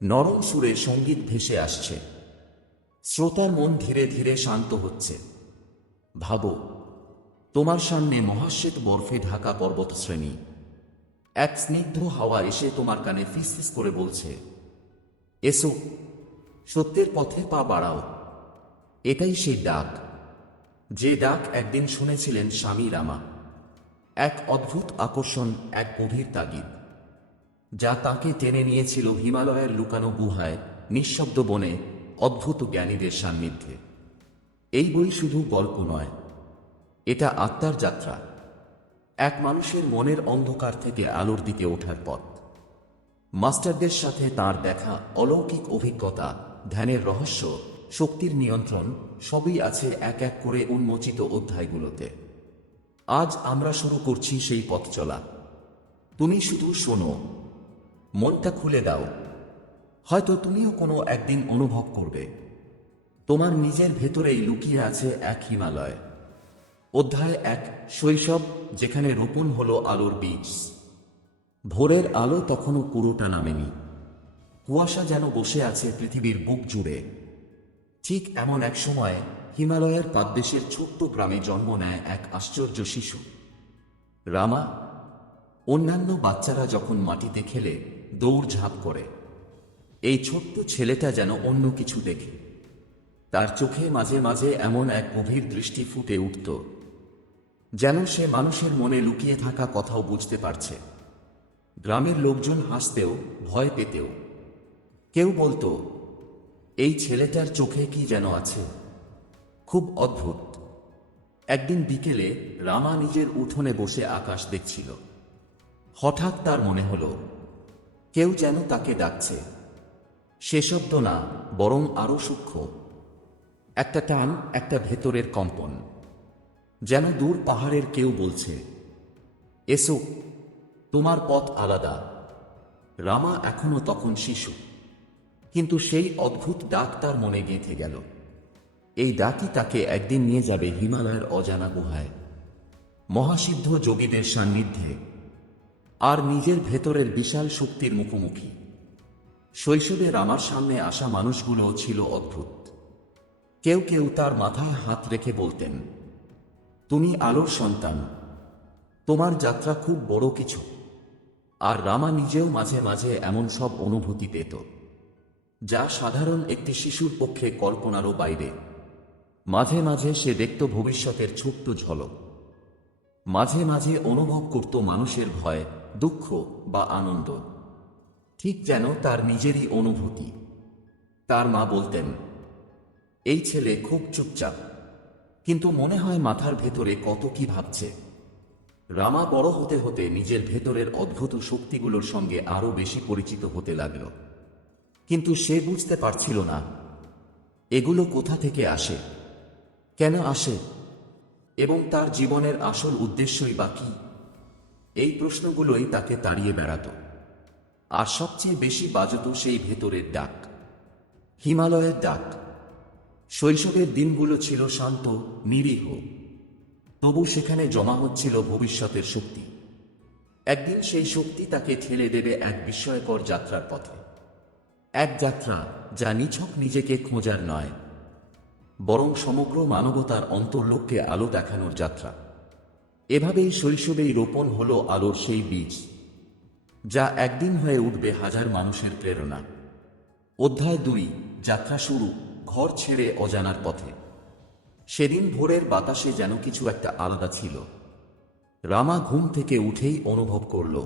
নরম সুরে সঙ্গীত ভেসে আসছে। শ্রোতার মন ধীরে ধীরে শান্ত হচ্ছে। ভাবো, তোমার সামনে মহাশ্বেত বরফে ঢাকা পর্বতশ্রেণী। এক স্নিগ্ধ হাওয়া এসে তোমার কানে ফিসফিস করে বলছে, এসো, সত্যের পথে পা বাড়াও। এটাই সেই ডাক, যে ডাক একদিন শুনেছিলেন স্বামী রামা। এক অদ্ভুত আকর্ষণ, এক গভীর তাগিদ, যা তাকে টেনে নিয়েছিল হিমালয়ের লুকানো গুহায়, নিঃশব্দ বনে, অদ্ভুত জ্ঞানীদের সান্নিধ্যে। এই বই শুধু গল্প নয়, এটা আত্মার যাত্রা, এক মানুষের মনের অন্ধকার থেকে আলোর দিকে ওঠার পথ। মাস্টারদের সাথে তার দেখা, অলৌকিক অভিজ্ঞতা, ধ্যানের রহস্য, শক্তির নিয়ন্ত্রণ, সবই আছে এক এক করে উন্মোচিত অধ্যায়গুলোতে। আজ আমরা শুরু করছি সেই পথ চলা। তুমি শুধু শোনো, মনটা খুলে দাও। হয়তো তুমিও কোনো একদিন অনুভব করবে তোমার নিজের ভেতরেই লুকিয়ে আছে এক হিমালয়। অধ্যায় 1, শৈশব, যেখানে রোপণ হলো আলোর বীজ। ভোরের আলো তখনও পুরোটা নামেনি। কুয়াশা যেন বসে আছে পৃথিবীর বুক জুড়ে। ঠিক এমন এক সময়ে হিমালয়ের পাদদেশের ছোট্ট গ্রামে জন্ম নেয় এক আশ্চর্য শিশু, রামা। অন্যান্য বাচ্চারা যখন মাটিতে খেলে, দৌড়ঝাঁপ করে, এই ছোট্ট ছেলেটা যেন অন্য কিছু দেখে। তার চোখে মাঝে মাঝে এমন এক গভীর দৃষ্টি ফুটে উঠত, যেন সে মানুষের মনে লুকিয়ে থাকা কথাও বুঝতে পারছে। গ্রামের লোকজন হাসতেও, ভয় পেতেও। কেউ বলতো, এই ছেলেটার চোখে কি যেন আছে, খুব অদ্ভুত। একদিন বিকেলে রামা নিজের উঠোনে বসে আকাশ দেখছিল। হঠাৎ তার মনে হলো, কেউ যেন তাকে ডাকছে। সে শব্দ না, বরং আরো সূক্ষ্ম। একটা টান, একটা ভেতরের কম্পন, যেন দূর পাহাড়ের কেউ বলছে, এসো, তোমার পথ আলাদা। রামা এখনো তখন শিশু, কিন্তু সেই অদ্ভুত ডাক তার মনে গেঁথে গেল। এই ডাকই তাকে একদিন নিয়ে যাবে হিমালয়ের অজানা গুহায়, মহাসিদ্ধ যোগীদের সান্নিধ্যে, আর নিজের ভেতরের বিশাল শক্তির মুখোমুখি। শৈশবে রামার সামনে আসা মানুষগুলোও ছিল অদ্ভুত। কেউ কেউ তার মাথায় হাত রেখে বলতেন, তুমি আলোর সন্তান, তোমার যাত্রা খুব বড় কিছু। আর রামা নিজেও মাঝে মাঝে এমন সব অনুভূতি পেত, যা সাধারণ একটি শিশুর পক্ষে কল্পনারও বাইরে। মাঝে মাঝে সে দেখত ভবিষ্যতের ছোট্ট ঝলক। মাঝে মাঝে অনুভব করত মানুষের ভয়, দুঃখ বা আনন্দ, ঠিক যেন তার নিজেরই অনুভূতি। তার মা বলতেন, এই ছেলে খুব চুপচাপ, কিন্তু মনে হয় মাথার ভেতরে কত কি ভাবছে। রামা বড় হতে হতে নিজের ভেতরের অদ্ভুত শক্তিগুলোর সঙ্গে আরো বেশি পরিচিত হতে লাগল। কিন্তু সে বুঝতে পারছিল না এগুলো কোথা থেকে আসে, কেন আসে, এবং তার জীবনের আসল উদ্দেশ্যই বা কী। এই প্রশ্নগুলোই তাকে তাড়িয়ে বেড়াত। আর সবচেয়ে বেশি বাজত সেই ভেতরের ডাক, হিমালয়ের ডাক। শৈশবের দিনগুলো ছিল শান্ত, নিরীহ, তবু সেখানে জমা হচ্ছিল ভবিষ্যতের শক্তি। একদিন সেই শক্তি তাকে ঠেলে দেবে এক বিস্ময়কর যাত্রার পথে। এক যাত্রা যা নিছক নিজেকে খোঁজার নয়, বরং সমগ্র মানবতার অন্তর্লোককে আলো দেখানোর যাত্রা। এভাবেই শৈশবেই রোপণ হলো আলোর সেই বীজ, যা একদিন হয়ে উঠবে হাজার মানুষের প্রেরণা। অধ্যায় 2, যাত্রা শুরু, ঘর ছেড়ে অজানার পথে। সেদিন ভোরের বাতাসে যেন কিছু একটা আলাদা ছিল। রামা ঘুম থেকে উঠেই অনুভব করল,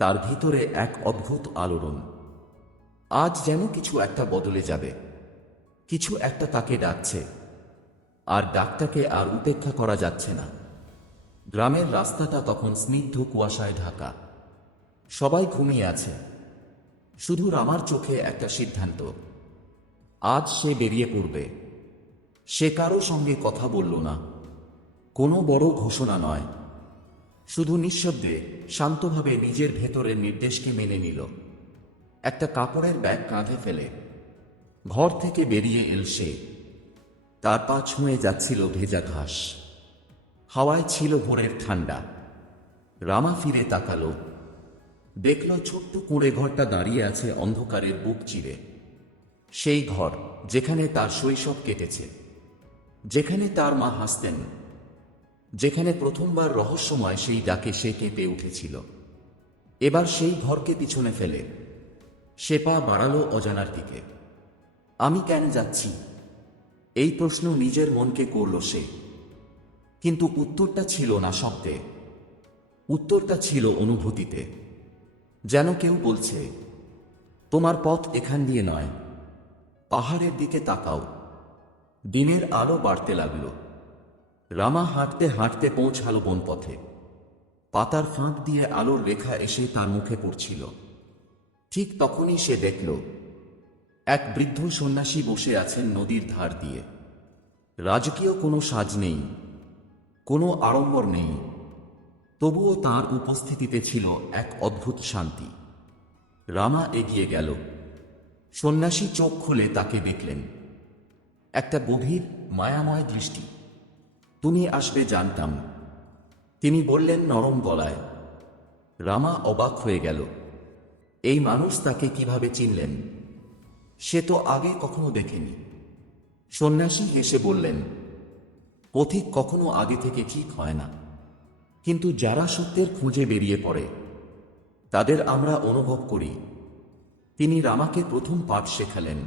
তার ভিতরে এক অদ্ভুত আলোড়ন। আজ যেন কিছু একটা বদলে যাবে, কিছু একটা তাকে ডাকছে, আর ডাকটাকে আর উপেক্ষা করা যাচ্ছে না। গ্রামের রাস্তাটা তখন স্নিগ্ধ কুয়াশায় ঢাকা। সবাই ঘুমিয়ে আছে, শুধু রামার চোখে একটা সিদ্ধান্ত, আজ সে বেরিয়ে পড়বে। সে কারো সঙ্গে কথা বলল না, কোনো বড় ঘোষণা নয়, শুধু নিঃশব্দে, শান্তভাবে নিজের ভেতরের নির্দেশকে মেনে নিল। একটা কাপড়ের ব্যাগ কাঁধে ফেলে ঘর থেকে বেরিয়ে এল সে। তার পা ছুঁয়ে যাচ্ছিল ভেজা ঘাস, হাওয়ায় ছিল ভোরের ঠান্ডা। রামা ফিরে তাকালো, দেখল ছোট্ট কুঁড়ে ঘরটা দাঁড়িয়ে আছে অন্ধকারের বুক চিরে। সেই ঘর যেখানে তার শৈশব কেটেছে, যেখানে তার মা হাসতেন, যেখানে প্রথমবার রহস্যময় সেই ডাকে সে কেঁপে উঠেছিল। এবার সেই ঘরকে পিছনে ফেলে সে পা বাড়ালো অজানার দিকে। আমি কেন যাচ্ছি? এই প্রশ্ন নিজের মনকে করল সে। কিন্তু উত্তরটা ছিল না শব্দে, উত্তরটা ছিল অনুভূতিতে। যেন কেউ বলছে, তোমার পথ এখান দিয়ে নয়, পাহাড়ের দিকে তাকাও। দিনের আলো বাড়তে লাগল। রামা হাঁটতে হাঁটতে পৌঁছালো বনপথে। পাতার ফাঁক দিয়ে আলোর রেখা এসে তার মুখে পড়ছিল। ঠিক তখনই সে দেখল এক বৃদ্ধ সন্ন্যাসী বসে আছেন নদীর ধার দিয়ে। রাজকীয় কোনো সাজ নেই, কোনো আড়ম্বর নেই, তবুও তার উপস্থিতিতে ছিল এক অদ্ভুত শান্তি। রামা এগিয়ে গেল। সন্ন্যাসী চোখ খুলে তাকে দেখলেন। একটা গভীর মায়াময় দৃষ্টি। তুমি আসবে জানতাম, তিনি বললেন নরম গলায়। রামা অবাক হয়ে গেল। এই মানুষ তাকে কিভাবে চিনলেন? সে তো আগে কখনো দেখেনি। সন্ন্যাসী হেসে বললেন, পথিক কখনো আগে থেকে ঠিক হয় না, কিন্তু যারা সত্যের খুঁজে বেরিয়ে পড়ে তাদের আমরা অনুভব করি। তিনি রামাকে প্রথম পাঠ শেখালেন।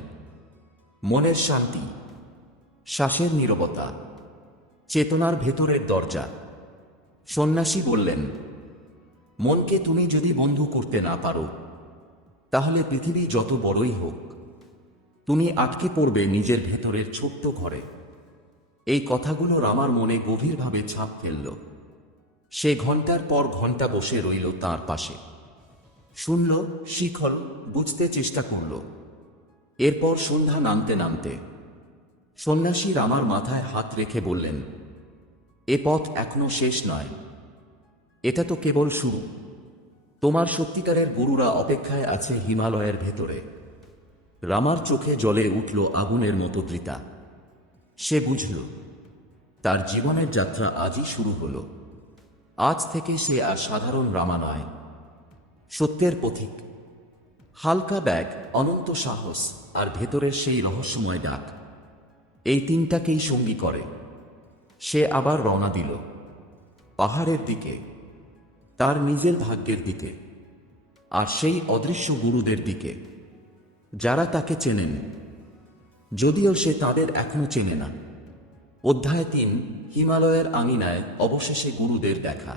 মনের শান্তি, শ্বাসের নীরবতা, চেতনার ভেতরের দরজা। সন্ন্যাসী বললেন, মনকে তুমি যদি বন্ধু করতে না পারো, তাহলে পৃথিবী যত বড়ই হোক, তুমি আটকে পড়বে নিজের ভেতরের ছোট্ট ঘরে। এই কথাগুলো রামার মনে গভীরভাবে ছাপ ফেলল। সে ঘন্টার পর ঘন্টা বসে রইল তার পাশে। শুনল, শিখল, বুঝতে চেষ্টা করল। এরপর সন্ধ্যা নামতে নামতে সন্ন্যাসী রামার মাথায় হাত রেখে বললেন, এ পথ এখনো শেষ নয়, এটা তো কেবল শুরু। তোমার সত্যিকারের গুরুরা অপেক্ষায় আছে হিমালয়ের ভেতরে। রামার চোখে জ্বলে উঠল আগুনের মতো তৃতা। সে বুঝল, তার জীবনের যাত্রা আজই শুরু হল। আজ থেকে সে আর সাধারণ রামা নয়, সত্যের পথিক। হালকা ব্যাগ, অনন্ত সাহস আর ভেতরের সেই রহস্যময় ডাক, এই তিনটাকেই সঙ্গী করে সে আবার রওনা দিল পাহাড়ের দিকে, তার নিজের ভাগ্যের দিকে, আর সেই অদৃশ্য গুরুদের দিকে যারা তাকে চেনেন, যদিও সে তাদের এখনো চেনে না। অধ্যায় ৩, হিমালয়ের আঙিনায় অবশেষে গুরুদের দেখা।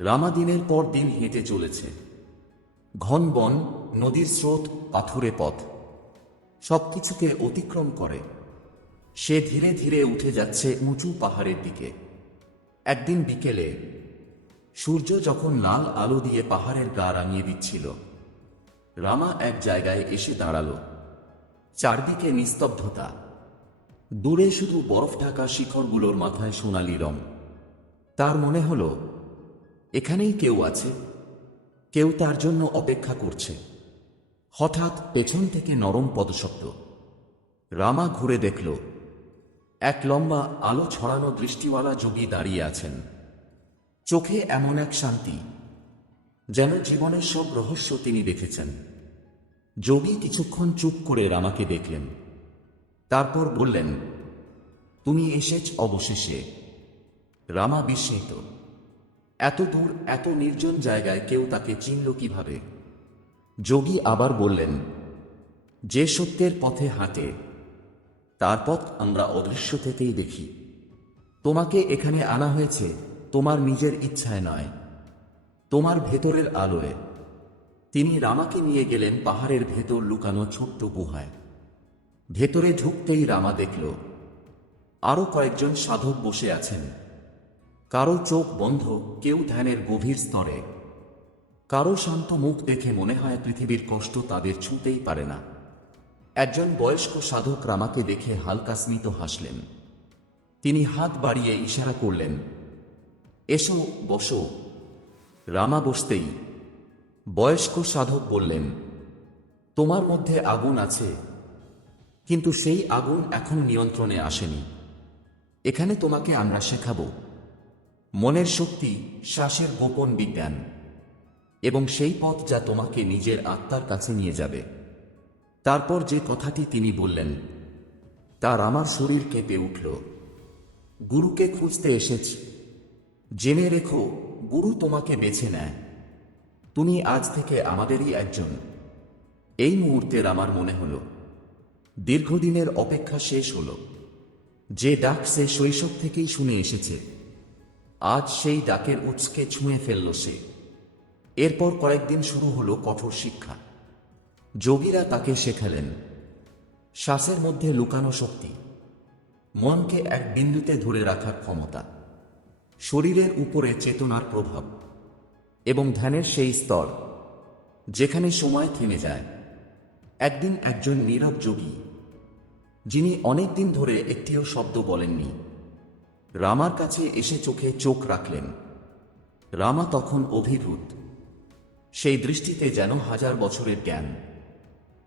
রামা দিনের পর দিন হেঁটে চলেছে। ঘন বন, নদীর স্রোত, পাথুরে পথ, সবকিছুকে অতিক্রম করে সে ধীরে ধীরে উঠে যাচ্ছে উঁচু পাহাড়ের দিকে। একদিন বিকেলে সূর্য যখন লাল আলো দিয়ে পাহাড়ের গা রাঙিয়ে দিচ্ছিল, রামা এক জায়গায় এসে দাঁড়াল। চারদিকে নিস্তব্ধতা, দূরে শুধু বরফ ঢাকা শিখরগুলোর মাথায় সোনালি রং। তার মনে হলো, এখানেই কেউ আছে, কেউ তার জন্য অপেক্ষা করছে। হঠাৎ পেছন থেকে নরম পদশব্দ। রামা ঘুরে দেখল, এক লম্বা আলো ছড়ানো দৃষ্টিওয়ালা যোগী দাঁড়িয়ে আছেন। চোখে এমন এক শান্তি, যেন জীবনের সব রহস্য তিনি দেখেছেন। যোগী কিছুক্ষণ চুপ করে রামাকে দেখলেন, তারপর বললেন, তুমি এসেছ অবশেষে। রামা বিস্মিত। এত দূর, এত নির্জন জায়গায় কেউ তাকে চিনল কিভাবে? যোগী আবার বললেন, যে সত্যের পথে হাঁটে তার পথ আমরা অদৃশ্য থেকেই দেখি। তোমাকে এখানে আনা হয়েছে তোমার নিজের ইচ্ছায় নয়, তোমার ভেতরের আলোয়। তিনি রামাকে নিয়ে গেলেন পাহাড়ের ভেতর লুকানো ছোট্ট গুহায়। ভেতরে ঢুকতেই রামা দেখল আরো কয়েকজন সাধক বসে আছেন। কারো চোখ বন্ধ, কেউ ধ্যানের গভীর স্তরে, কারো শান্ত মুখ দেখে মনে হয় পৃথিবীর কষ্ট তাদের ছুঁতেই পারে না। একজন বয়স্ক সাধক রামাকে দেখে হালকা স্মিত হাসলেন। তিনি হাত বাড়িয়ে ইশারা করলেন, এসো, বসো। রামা বসতেই বয়স্ক সাধক বললেন, তোমার মধ্যে আগুন আছে, কিন্তু সেই আগুন এখন নিয়ন্ত্রণে আসেনি। এখানে তোমাকে আমরা শেখাবো মনের শক্তি, শ্বাসের গোপন বিজ্ঞান। এবং সেই পথ যা তোমাকে নিজের আত্মার কাছে নিয়ে যাবে। তারপর যে কথাটি তিনি বললেন তার আমার শরীর কেঁপে উঠল। গুরুকে খুঁজতে এসেছি, জেনে রেখো গুরু তোমাকে বেছে নেয়, তুমি আজ থেকে আমাদেরই একজন। এই মুহূর্তের আমার মনে হলো দীর্ঘদিনের অপেক্ষা শেষ হলো। যে ডাক সে শৈশব থেকেই শুনে এসেছে, আজ সেই ডাকের উৎসকে ছুঁয়ে ফেলল সে। এরপর কয়েকদিন শুরু হলো কঠোর শিক্ষা। যোগীরা তাকে শেখালেন শ্বাসের মধ্যে লুকানো শক্তি, মনকে এক বিন্দুতে ধরে রাখার ক্ষমতা, শরীরের উপরে চেতনার প্রভাব এবং ধ্যানের সেই স্তর যেখানে সময় থেমে যায়। একদিন একজন নীরব যোগী, যিনি অনেকদিন ধরে একটিও শব্দ বলেননি, রামার কাছে এসে চোখে চোখ রাখলেন। রামা তখন অভিভূত, সেই দৃষ্টিতে যেন হাজার বছরের জ্ঞান।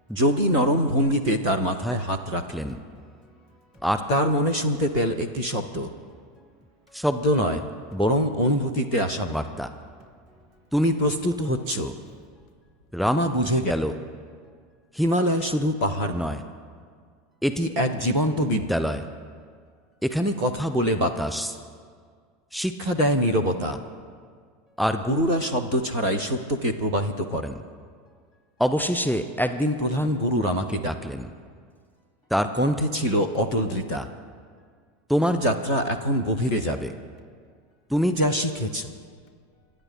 যোগী নরম ভঙ্গিতে তার মাথায় হাত রাখলেন, আর তার মনে শুনতে পেল একটি শব্দ। শব্দ নয়, বরং অনুভূতিতে আসা বার্তা। তুমি প্রস্তুত হচ্ছ। রামা বুঝে গেল হিমালয় শুধু পাহাড় নয়, এটি এক জীবন্ত বিদ্যালয়। এখানে কথা বলে বাতাস, শিক্ষা দেয় নীরবতা, আর গুরুরা শব্দ ছাড়াই সত্যকে প্রবাহিত করেন। অবশেষে একদিন প্রধান গুরু রামাকে ডাকলেন। তার কণ্ঠে ছিল অটল দৃঢ়তা। তোমার যাত্রা এখন গভীরে যাবে। তুমি যা শিখেছ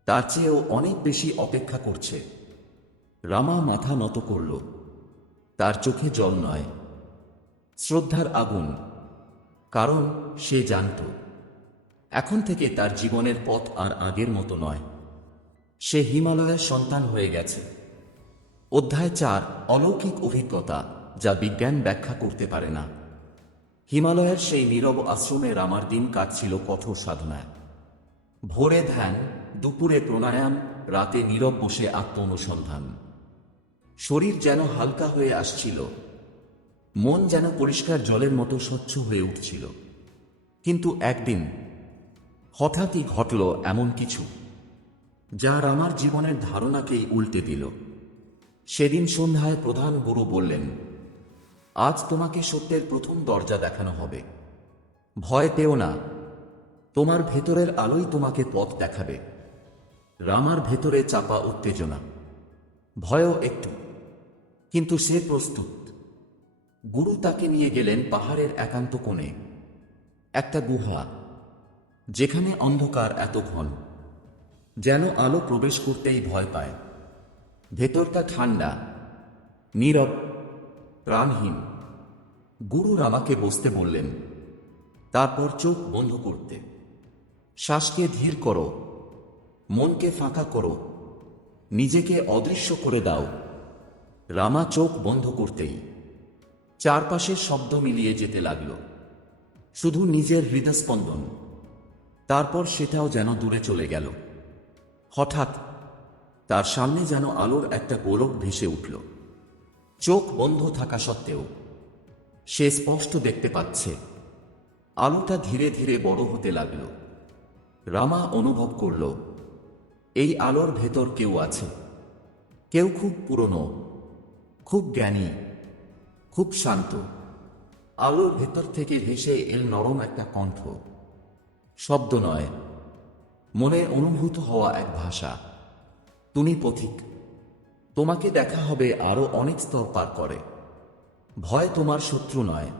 তার চেয়েও অনেক বেশি অপেক্ষা করছে। রামা মাথা নত করল। তার চোখে জল নয়, শ্রদ্ধার আগুন। কারণ সে জানত এখন থেকে তার জীবনের পথ আর আগের মতো নয়। সে হিমালয়ের সন্তান হয়ে গেছে। অধ্যায় 4, অলৌকিক অভিজ্ঞতা যা বিজ্ঞান ব্যাখ্যা করতে পারে না। হিমালয়ের সেই নীরব আশ্রমে রামার দিন কাটছিল কঠোর সাধনায়। ভোরে ধ্যান, দুপুরে প্রাণায়াম, রাতে নীরব বসে আত্ম অনুসন্ধান। শরীর যেন হালকা হয়ে আসছিল, মন যেন পরিষ্কার জলের মতো স্বচ্ছ হয়ে উঠছিল। কিন্তু একদিন হঠাৎই ঘটল এমন কিছু যা রামার জীবনের ধারণাকেই উল্টে দিল। সেদিন সন্ধ্যায় প্রধান গুরু বললেন, আজ তোমাকে সত্যের প্রথম দরজা দেখানো হবে। ভয় পেও না, তোমার ভেতরের আলোই তোমাকে পথ দেখাবে। রামার ভেতরে চাপা উত্তেজনা, ভয়ও একটু, কিন্তু সে প্রস্তুত। গুরু তাকে নিয়ে গেলেন পাহাড়ের একান্ত কোণে, একটা গুহা যেখানে অন্ধকার এত ঘন যেন আলো প্রবেশ করতেই ভয় পায়। ভেতরটা ঠান্ডা, নীরব, প্রাণহীন। গুরু রামাকে বসতে বললেন, তারপর চোখ বন্ধ করতে। শ্বাসকে ধীর করো, মনকে ফাঁকা করো, নিজেকে অদৃশ্য করে দাও। রামা চোখ বন্ধ করতেই চারপাশের শব্দ মিলিয়ে যেতে লাগল, শুধু নিজের হৃদস্পন্দন। তারপর সেটাও যেন দূরে চলে গেল। হঠাৎ তার সামনে যেন আলোর একটা গোলক ভেসে উঠল। চোখ বন্ধ থাকা সত্ত্বেও সে স্পষ্ট দেখতে পাচ্ছে। আলোটা ধীরে ধীরে বড় হতে লাগল। রামা অনুভব করল এই আলোর ভেতর কেউ আছে। কেউ খুব পুরনো, খুব জ্ঞানী, খুব শান্ত। আলোর ভেতর থেকে ভেসে এল নরম একটা কণ্ঠ। শব্দ নয়, মনে অনুভূত হওয়া এক ভাষা। তুমি পথিক, তোমাকে দেখা হবে আরো অনেক স্তর পার করে। ভয় তোমার শত্রু নয়,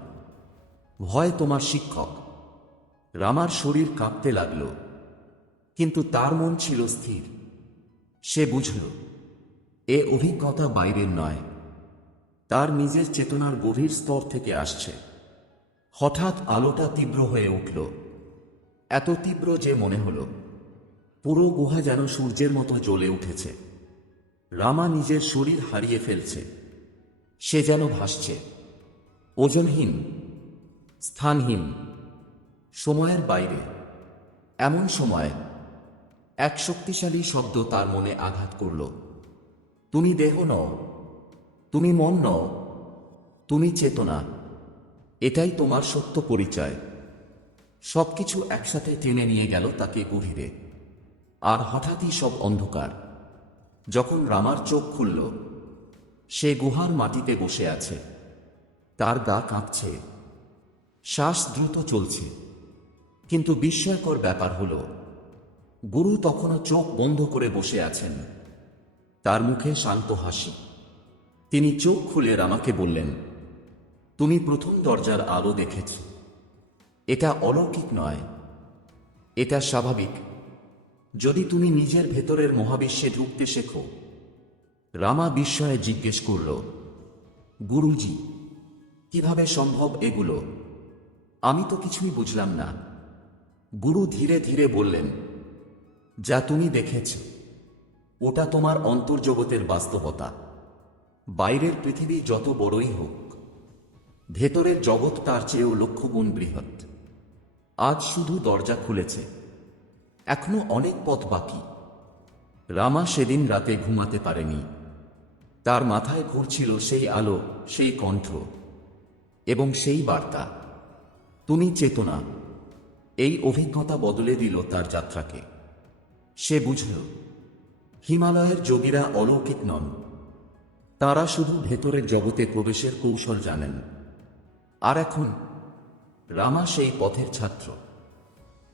ভয় তোমার শিক্ষক। রামার শরীর কাঁপতে লাগল, কিন্তু তার মন ছিল স্থির। সে বুঝল এ অভিজ্ঞতা বাইরের নয়, তার নিজের চেতনার গভীর স্তর থেকে আসছে। হঠাৎ আলোটা তীব্র হয়ে উঠল, এত তীব্র যে মনে হল পুরো গুহা যেন সূর্যের মতো জ্বলে উঠেছে। রামা নিজের শরীর হারিয়ে ফেলছে। সে যেন ভাসছে, ওজনহীন, স্থানহীন, সময়ের বাইরে। এমন সময় এক শক্তিশালী শব্দ তার মনে আঘাত করল। তুমি দেহ নও, তুমি মন নও, তুমি চেতনা। এটাই তোমার সত্য পরিচয়। সবকিছু একসাথে টেনে নিয়ে গেল তাকে গভীরে। আর হঠাৎই সব অন্ধকার। যখন রামার চোখ খুলল, সে গুহার মাটিতে বসে আছে। তার গা কাঁপছে, শ্বাস দ্রুত চলছে। কিন্তু বিস্ময়কর ব্যাপার হল, গুরু তখনও চোখ বন্ধ করে বসে আছেন। তার মুখে শান্ত হাসি। তিনি চোখ খুলে রামাকে বললেন, তুমি প্রথম দরজার আলো দেখেছ। এটা অলৌকিক নয়, এটা স্বাভাবিক, যদি তুমি নিজের ভেতরের মহাবিশ্বে ঢুকতে শেখো। রামা বিস্ময়ে জিজ্ঞেস করল, গুরুজি, কিভাবে সম্ভব এগুলো? আমি তো কিছুই বুঝলাম না। গুরু ধীরে ধীরে বললেন, যা তুমি দেখেছ ওটা তোমার অন্তর্জগতের বাস্তবতা। বাইরের পৃথিবী যত বড়ই হোক, ভেতরের জগৎ তার চেয়েও লক্ষ গুণ বৃহৎ। আজ শুধু দরজা খুলেছে, এখনো অনেক পথ বাকি। রামা সেদিন রাতে ঘুমাতে পারেনি। তার মাথায় ঘুরছিল সেই আলো, সেই কণ্ঠ এবং সেই বার্তা, তুমি চেতনা। এই অভিজ্ঞতা বদলে দিল তার যাত্রাকে। সে বুঝল, হিমালয়ের যোগীরা অলৌকিক নন, তারা শুধু ভেতরের জগতে প্রবেশের কৌশল জানেন। আর এখন রামা সেই পথের ছাত্র।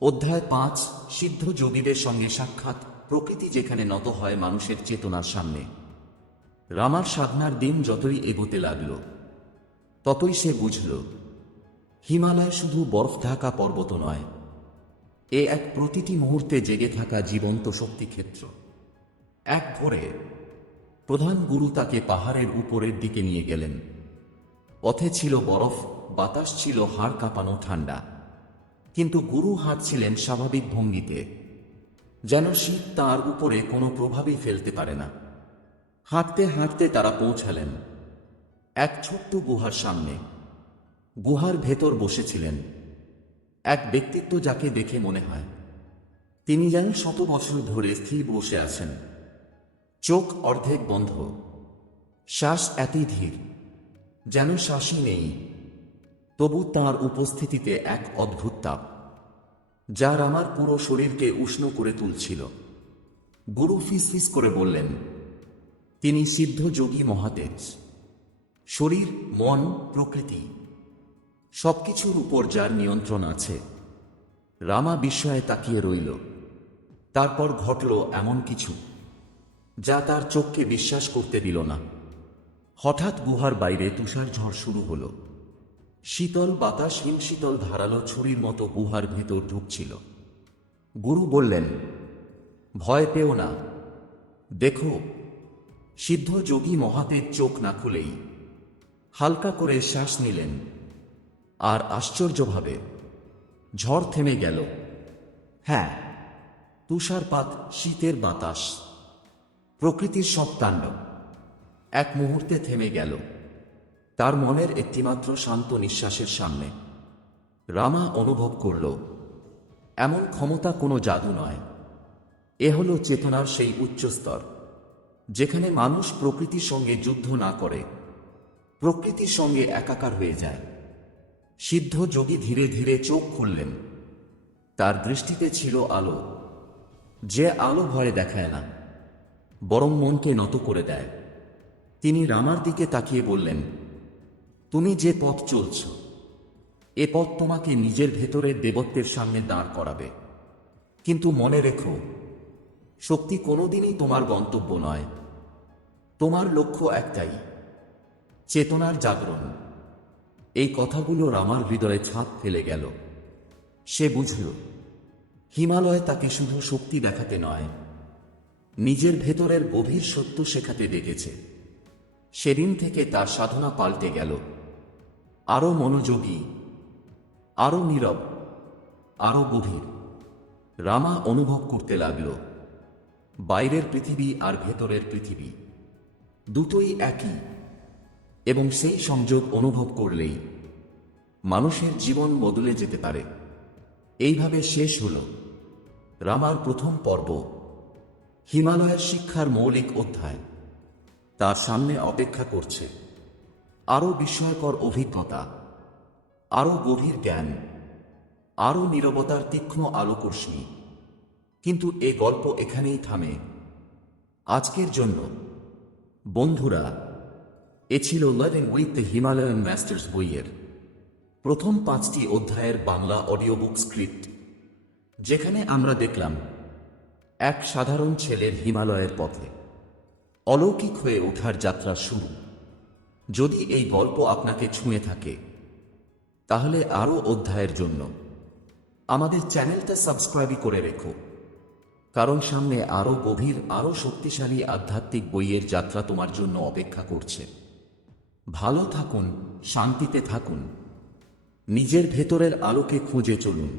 অধ্যায় 5, সিদ্ধ যোগীদের সঙ্গে সাক্ষাৎ। প্রকৃতি যেখানে নত হয় মানুষের চেতনার সামনে। রামার সাধনার দিন যতই এগোতে লাগল, ততই সে বুঝল, হিমালয় শুধু বরফ ঢাকা পর্বত নয়, এ এক প্রতিটি মুহূর্তে জেগে থাকা জীবন্ত শক্তিক্ষেত্র। এক ভোরে প্রধান গুরু তাকে পাহাড়ের উপরের দিকে নিয়ে গেলেন। পথে ছিল বরফ, বাতাস ছিল হাড় কাঁপানো ঠান্ডা, কিন্তু গুরু হাঁটছিলেন স্বাভাবিক ভঙ্গিতে, যেন শীত তাঁর উপরে কোনো প্রভাবই ফেলতে পারে না। হাঁটতে হাঁটতে তারা পৌঁছালেন এক ছোট্ট গুহার সামনে। গুহার ভেতর বসেছিলেন এক ব্যক্তিত্ব যাকে দেখে মনে হয় তিনি যেন শত বছর ধরে স্থির বসে আছেন। চোখ অর্ধেক বন্ধ, শ্বাস এতই ধীর যেন শ্বাসই নেই। তবু তাঁর উপস্থিতিতে এক অদ্ভুত তাপ, যা রামার পুরো শরীরকে উষ্ণ করে তুলছিল। গুরু ফিসফিস করে বললেন, তিনি সিদ্ধ যোগী মহাতেজ। শরীর, মন, প্রকৃতি সবকিছুর উপর যার নিয়ন্ত্রণ আছে। রামা বিস্ময়ে তাকিয়ে রইল। তারপর ঘটল এমন কিছু যা তার চোখকে বিশ্বাস করতে দিল না। হঠাৎ গুহার বাইরে তুষার ঝড় শুরু হলো। শীতল বাতাস হিমশীতল ধারালো ছুরির মতো গুহার ভেতর ঢুকছিল। গুরু বললেন, ভয় পেও না, দেখো। সিদ্ধ যোগী মহাতেজ চোখ না খুলেই হালকা করে শ্বাস নিলেন, আর আশ্চর্যভাবে ঝড় থেমে গেল। হ্যাঁ, তুষারপাত, শীতের বাতাস, প্রকৃতির সব তাণ্ডব এক মুহূর্তে থেমে গেল তার মনের একটিমাত্র শান্ত নিঃশ্বাসের সামনে। রামা অনুভব করল, এমন ক্ষমতা কোনো জাদু নয়, এ হল চেতনার সেই উচ্চ স্তর, যেখানে মানুষ প্রকৃতির সঙ্গে যুদ্ধ না করে, প্রকৃতির সঙ্গে একাকার হয়ে যায়। সিদ্ধ যোগী ধীরে ধীরে চোখ খুললেন। তার দৃষ্টিতে ছিল আলো, যে আলো ভয়ে দেখায় না, বরং মনকে নত করে দেয়। তিনি রামার দিকে তাকিয়ে বললেন, তুমি যে পথ চলছ, এ পথ তোমাকে নিজের ভেতরের দেবত্বের সামনে দাঁড় করাবে। কিন্তু মনে রেখো, শক্তি কোনোদিনই তোমার গন্তব্য নয়। তোমার লক্ষ্য একটাই, চেতনার জাগরণ। এই কথাগুলো রামার হৃদয়ে ছাপ ফেলে গেল। সে বুঝল, হিমালয় তাকে শুধু শক্তি দেখাতে নয়, নিজের ভেতরের গভীর সত্য শেখাতে ডেকেছে। সেদিন থেকে তার সাধনা পাল্টে গেল, আরো মনোযোগী, আরো নীরব, আরো গভীর। রামা অনুভব করতে লাগল, বাইরের পৃথিবী আর ভেতরের পৃথিবী দুটোই একই, এবং সেই সংযোগ অনুভব করলেই মানুষের জীবন বদলে যেতে পারে। এইভাবে শেষ হল রামার প্রথম পর্ব, হিমালয়ের শিক্ষার মৌলিক অধ্যায়। তার সামনে অপেক্ষা করছে আরও বিস্ময়কর অভিজ্ঞতা, আরও গভীর জ্ঞান, আরও নীরবতার তীক্ষ্ণ আলোকর্ষী। কিন্তু এ গল্প এখানেই থামে। আজকের জন্য বন্ধুরা, এ ছিল learning with the Himalayan masters বইয়ের প্রথম 5টি অধ্যায়ের বাংলা অডিও বুক স্ক্রিপ্ট, যেখানে আমরা দেখলাম এক সাধারণ ছেলের হিমালয়ের পথে অলৌকিক হয়ে ওঠার যাত্রা শুরু। যদি এই গল্প আপনাকে ছুঁয়ে থাকে, তাহলে আরও অধ্যায়ের জন্য আমাদের চ্যানেলটা সাবস্ক্রাইব করে রেখো, কারণ সামনে আরও গভীর, আরও শক্তিশালী আধ্যাত্মিক বইয়ের যাত্রা তোমার জন্য অপেক্ষা করছে। ভালো থাকুন, শান্তিতে থাকুন, নিজের ভেতরের আলোকে খুঁজে চলুন।